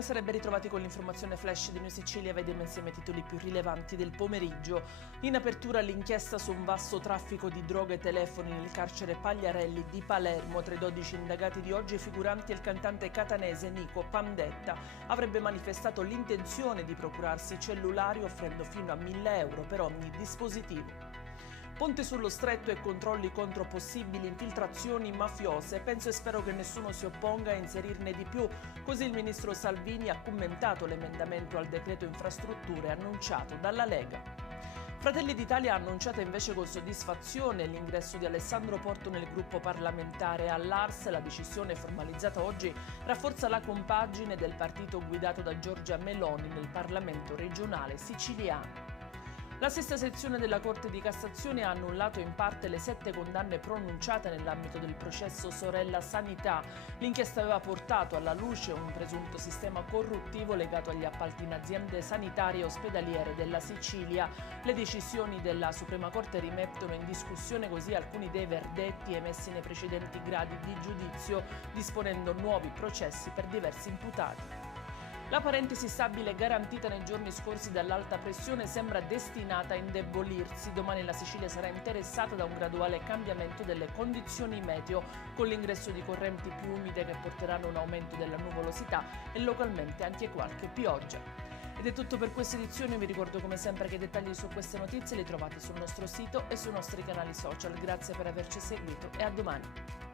Buonasera e ben ritrovati con l'informazione flash di New Sicilia. Vediamo insieme i titoli più rilevanti del pomeriggio. In apertura l'inchiesta su un vasto traffico di droga e telefoni nel carcere Pagliarelli di Palermo. Tra i 12 indagati di oggi figuranti il cantante catanese Nico Pandetta. Avrebbe manifestato l'intenzione di procurarsi cellulari offrendo fino a 1.000 euro per ogni dispositivo. Ponte sullo stretto e controlli contro possibili infiltrazioni mafiose. Penso e spero che nessuno si opponga a inserirne di più. Così il ministro Salvini ha commentato l'emendamento al decreto infrastrutture annunciato dalla Lega. Fratelli d'Italia ha annunciato invece con soddisfazione l'ingresso di Alessandro Porto nel gruppo parlamentare all'Ars. La decisione formalizzata oggi rafforza la compagine del partito guidato da Giorgia Meloni nel Parlamento regionale siciliano. La sesta sezione della Corte di Cassazione ha annullato in parte le 7 condanne pronunciate nell'ambito del processo Sorella Sanità. L'inchiesta aveva portato alla luce un presunto sistema corruttivo legato agli appalti in aziende sanitarie e ospedaliere della Sicilia. Le decisioni della Suprema Corte rimettono in discussione così alcuni dei verdetti emessi nei precedenti gradi di giudizio, disponendo nuovi processi per diversi imputati. La parentesi stabile garantita nei giorni scorsi dall'alta pressione sembra destinata a indebolirsi. Domani la Sicilia sarà interessata da un graduale cambiamento delle condizioni meteo, con l'ingresso di correnti più umide che porteranno un aumento della nuvolosità e localmente anche qualche pioggia. Ed è tutto per questa edizione. Vi ricordo come sempre che i dettagli su queste notizie li trovate sul nostro sito e sui nostri canali social. Grazie per averci seguito e a domani.